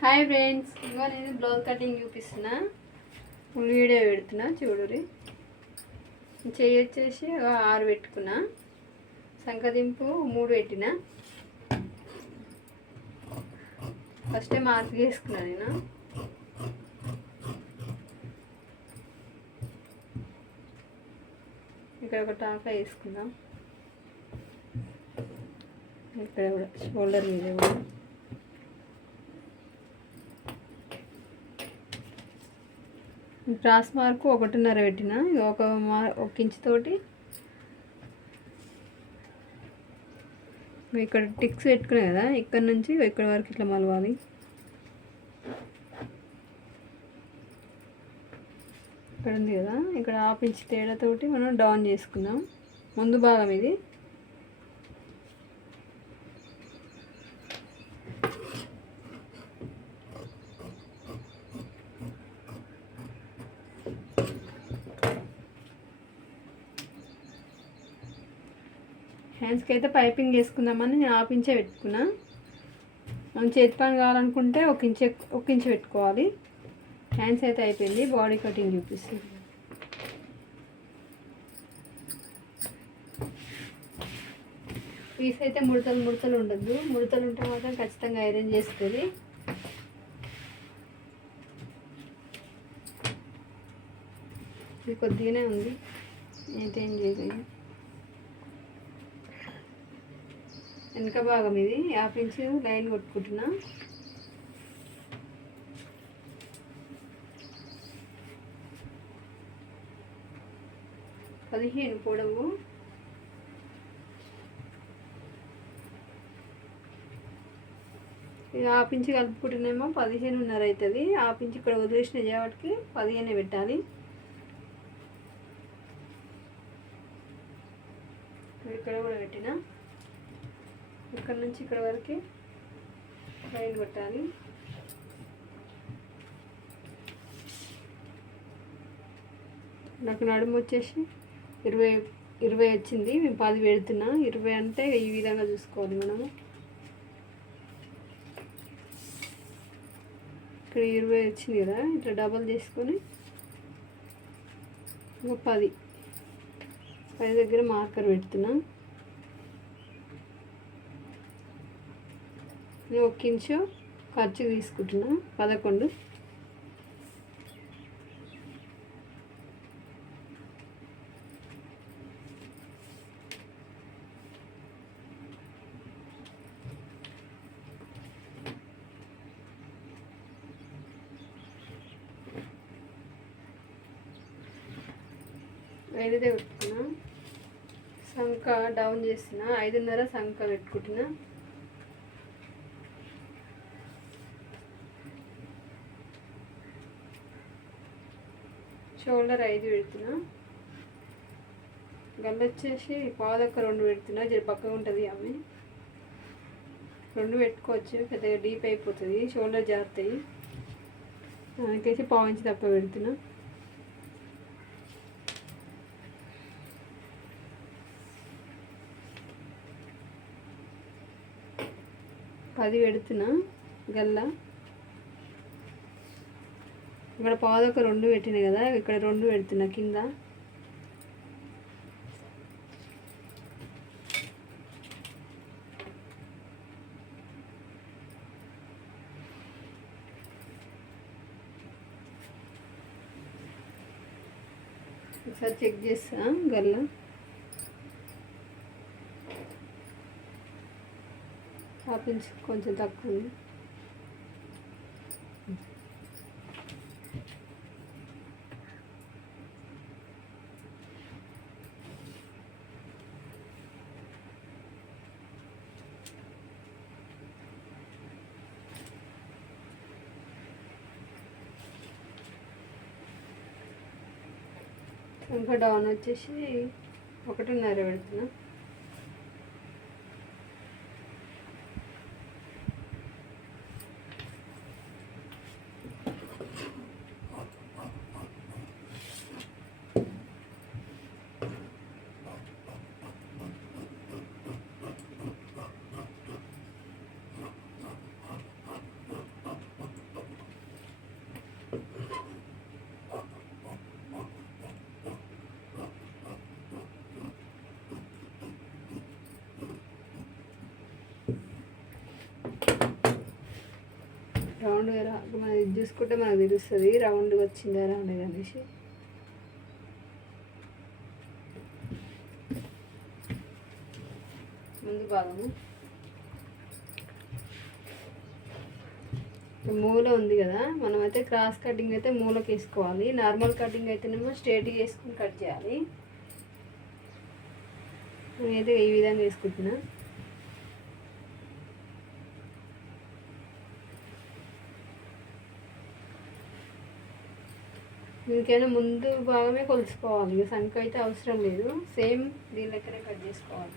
Hi friends, ఇంకో నేను blouse cutting చూపిస్తున్నా. వీడియో పెడుతున్నా చూడురి. చెయ్యి వచ్చేసి 6 పెట్టుకున్నా, సంకదింపు 3 పెట్టిన. ఫస్టే మార్క్ చేసుకున్నా నేను. ఇక్కడ ఒక టాకా వేసుకుందాం, ఇక్కడ కూడా షోల్డర్ మీద కూడా. క్రాస్ మార్కు 1.5 పెట్టిన, ఒక ఇంచు తోటి ఇక్కడ టిక్స్ పెట్టుకునే కదా, ఇక్కడ నుంచి ఇక్కడ వరకు ఇట్లా మలవాలి. ఇక్కడ ఉంది కదా, ఇక్కడ 1/2 ఇంచ్ తేడాతోటి మనం డౌన్ చేసుకుందాం. ముందు భాగం ఇది. హ్యాండ్స్కి అయితే పైపింగ్ వేసుకుందామని నేను 1/2 ఇంచే పెట్టుకున్నా. మనం చేతి పని కావాలనుకుంటే ఒక ఇంచు పెట్టుకోవాలి. హ్యాండ్స్ అయితే అయిపోయింది, బాడీ కటింగ్ చూపిస్తుంది. పీస్ అయితే ముడతలు ఉండద్దు, ముడతలు ఉంటే మాత్రం ఖచ్చితంగా ఐరన్ చేస్తుంది. ఇది కొద్దిగానే ఉంది, అయితే ఏం చేయలేదు. వెనక భాగం ఇది 1/2 ఇంచ్ లైన్ కొట్టుకుంటున్నా. పదిహేను పొడవు, ఇది 1/2 ఇంచ్ కలుపుకుంటున్నామో 15.5 అవుతుంది. 1/2 ఇంచ్ ఇక్కడ వదిలేసిన కాబట్టి 15 పెట్టాలి. ఇక్కడ కూడా పెట్టిన, ఇక్కడ నుంచి ఇక్కడ వరకు లైన్ కొట్టాలి. నాకు నడుము వచ్చేసి 20 వచ్చింది, మేము 10 పెడుతున్నా. 20 అంటే ఈ విధంగా చూసుకోవాలి మనము. ఇక్కడ 20 వచ్చింది కదా, ఇట్లా డబల్ చేసుకొని 10 దగ్గర మార్కర్ పెడుతున్నా. నేను 1 ఇంచు ఖర్చు తీసుకుంటున్నా, 11. ఐదుదే పెట్టుకున్నా. సంఖ డౌన్ చేస్తున్నా, 5.5 సంఖ పెట్టుకుంటున్నా. షోల్డర్ 5 పెడుతున్నా. గల్ల వచ్చేసి పాదొక్క 2 పెడుతున్నా, జర పక్కగా ఉంటుంది. అవి 2 పెట్టుకోవచ్చు, పెద్దగా డీప్ అయిపోతుంది, షోల్డర్ జారుతాయి. దానికేసి 1/4 ఇంచ్ తక్కువ పెడుతున్నా. పది పెడుతున్నా గల్ల. ఇక్కడ పాదొక 2 పెట్టినా కదా, ఇక్కడ 2 పెడుతున్నా కింద. ఒకసారి చెక్ చేస్తా గల్ల. ఆపించి కొంచెం తక్కువ ఉంది. ఇంకా డౌన్ వచ్చేసి 1.5 పెడుతున్నా. రౌండ్గా మనం ఇది చూసుకుంటే మనకు తెలుస్తుంది రౌండ్గా వచ్చిందా రాలేదు అనేసి. ముందు భాగము మూల ఉంది కదా, మనమైతే క్రాస్ కటింగ్ అయితే మూలకి వేసుకోవాలి. నార్మల్ కటింగ్ అయితేనేమో స్ట్రేట్గా వేసుకుని కట్ చేయాలి. నేనైతే ఈ విధంగా వేసుకుంటున్నా. దీనికైనా ముందు భాగమే కొలుసుకోవాలి, ఇక సంఖ అయితే అవసరం లేదు. సేమ్ దీని లెక్కనే కట్ చేసుకోవాలి.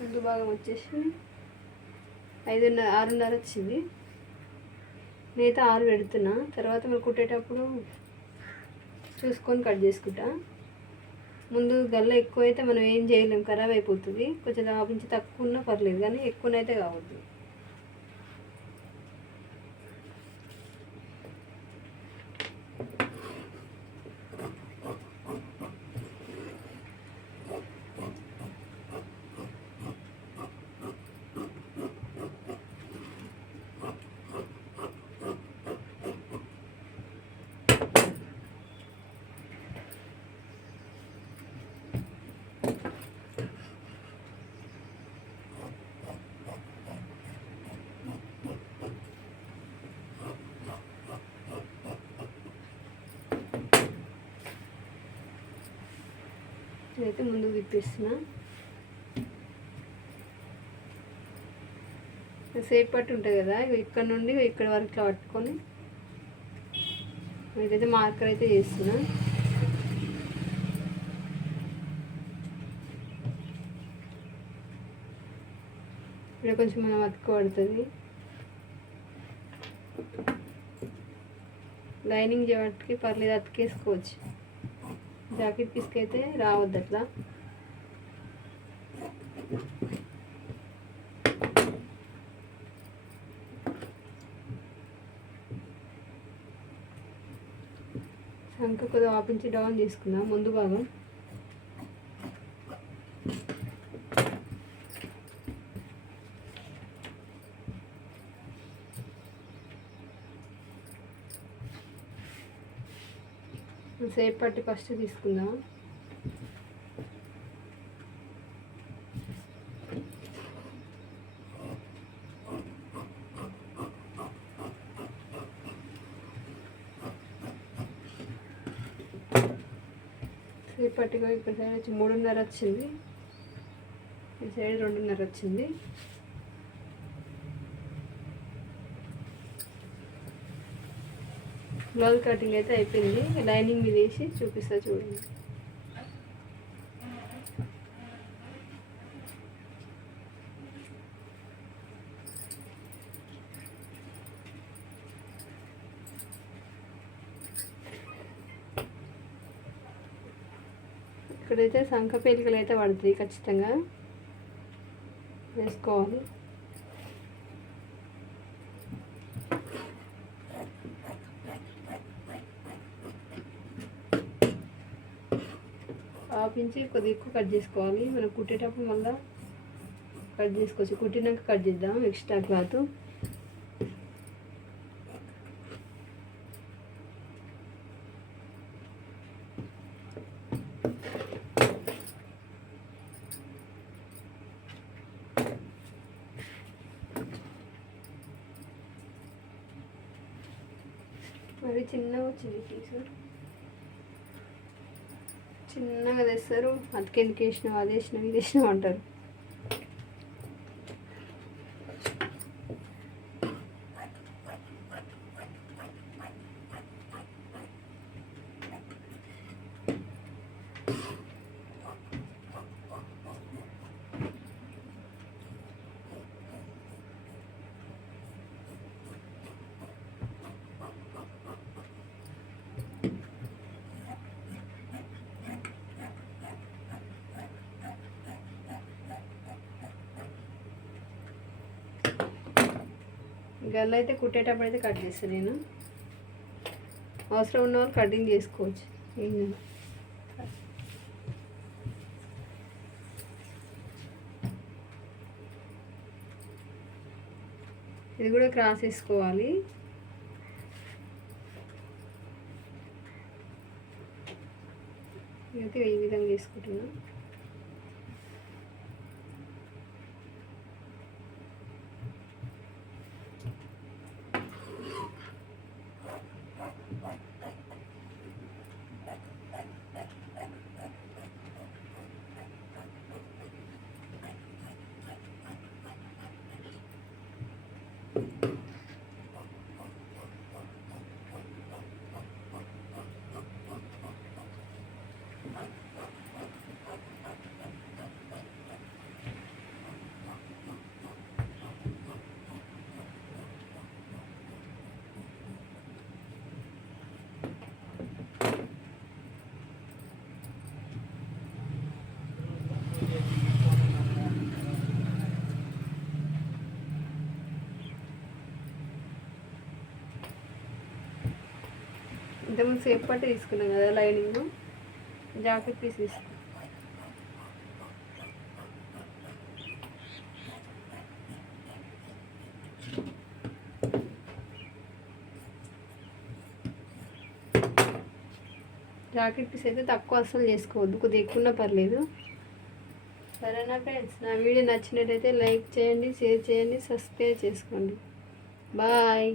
ముందు భాగం వచ్చేసి 6:30 వచ్చింది. నేనైతే 6 పెడుతున్నా. తర్వాత మీరు కుట్టేటప్పుడు చూసుకొని కట్ చేసుకుంటా. ముందు గల్ల ఎక్కువ అయితే మనం ఏం చేయలేం, ఖరాబ్ అయిపోతుంది. కొంచెం దాపించి తక్కువ ఉన్నా పర్లేదు, కానీ ఎక్కువనైతే కావద్దు. అయితే ముందుకు తిప్పేస్తున్నా. సేపు పట్టు ఉంటుంది కదా, ఇక్కడ నుండి ఇక్కడ వరకు ఇట్లా పట్టుకొని ఇదైతే మార్కర్ అయితే చేస్తున్నా. ఇక్కడ కొంచెం మనం అతుక్కోబడుతుంది. లైనింగ్ చేయబట్టి పర్లేదు, అతికేసుకోవచ్చు. జాకెట్ పీస్కి అయితే రావద్దు అట్లా. సంఖ కొద్దిగా ఆపించి డౌన్ చేసుకుందాం ముందు భాగం. సేపు పట్టి ఫస్ట్ తీసుకుందాం. సేపు పట్టిగా ఇక్కడ సైడ్ వచ్చి 3:30 వచ్చింది, ఈ సైడ్ 2:30 వచ్చింది. బ్లౌజ్ కటింగ్ అయితే అయిపోయింది. లైనింగ్ మీద వేసి చూపిస్తా చూడండి. ఇక్కడైతే సంఖ పేలికలు అయితే పడుతుంది, ఖచ్చితంగా వేసుకోవాలి. ఆపించి కొద్దిగా ఎక్కువ కట్ చేసుకోవాలి. మనం కుట్టేటప్పుడు మళ్ళీ కట్ చేసుకోవచ్చు. కుట్టినాక కట్ చేద్దాం ఎక్స్ట్రా క్లాత్. మరి చిన్నగా వచ్చింది పీసు, చిన్నగా తెస్తారు. అతికెందుకు వేసినావు, అది వేసినావు, ఇది వేసినావు అంటారు. గల్ల అయితే కుట్టేటప్పుడు అయితే కట్ చేస్తాను నేను. అవసరం ఉన్న వాళ్ళు కటింగ్ చేసుకోవచ్చు. ఇది కూడా క్రాస్ వేసుకోవాలి. అయితే ఈ విధంగా తీసుకుంటున్నాను. ఇంతకుముందు సేపు పట్టి తీసుకున్నాం కదా లైనింగ్, జాకెట్ పీస్ తీసుకున్నాం. జాకెట్ పీస్ అయితే తక్కువ అస్సలు చేసుకోవద్దు, కొద్దిగా ఎక్కువ పర్లేదు. సరేనా ఫ్రెండ్స్, నా వీడియో నచ్చినట్టయితే లైక్ చేయండి, షేర్ చేయండి, సబ్స్క్రైబ్ చేసుకోండి. బాయ్.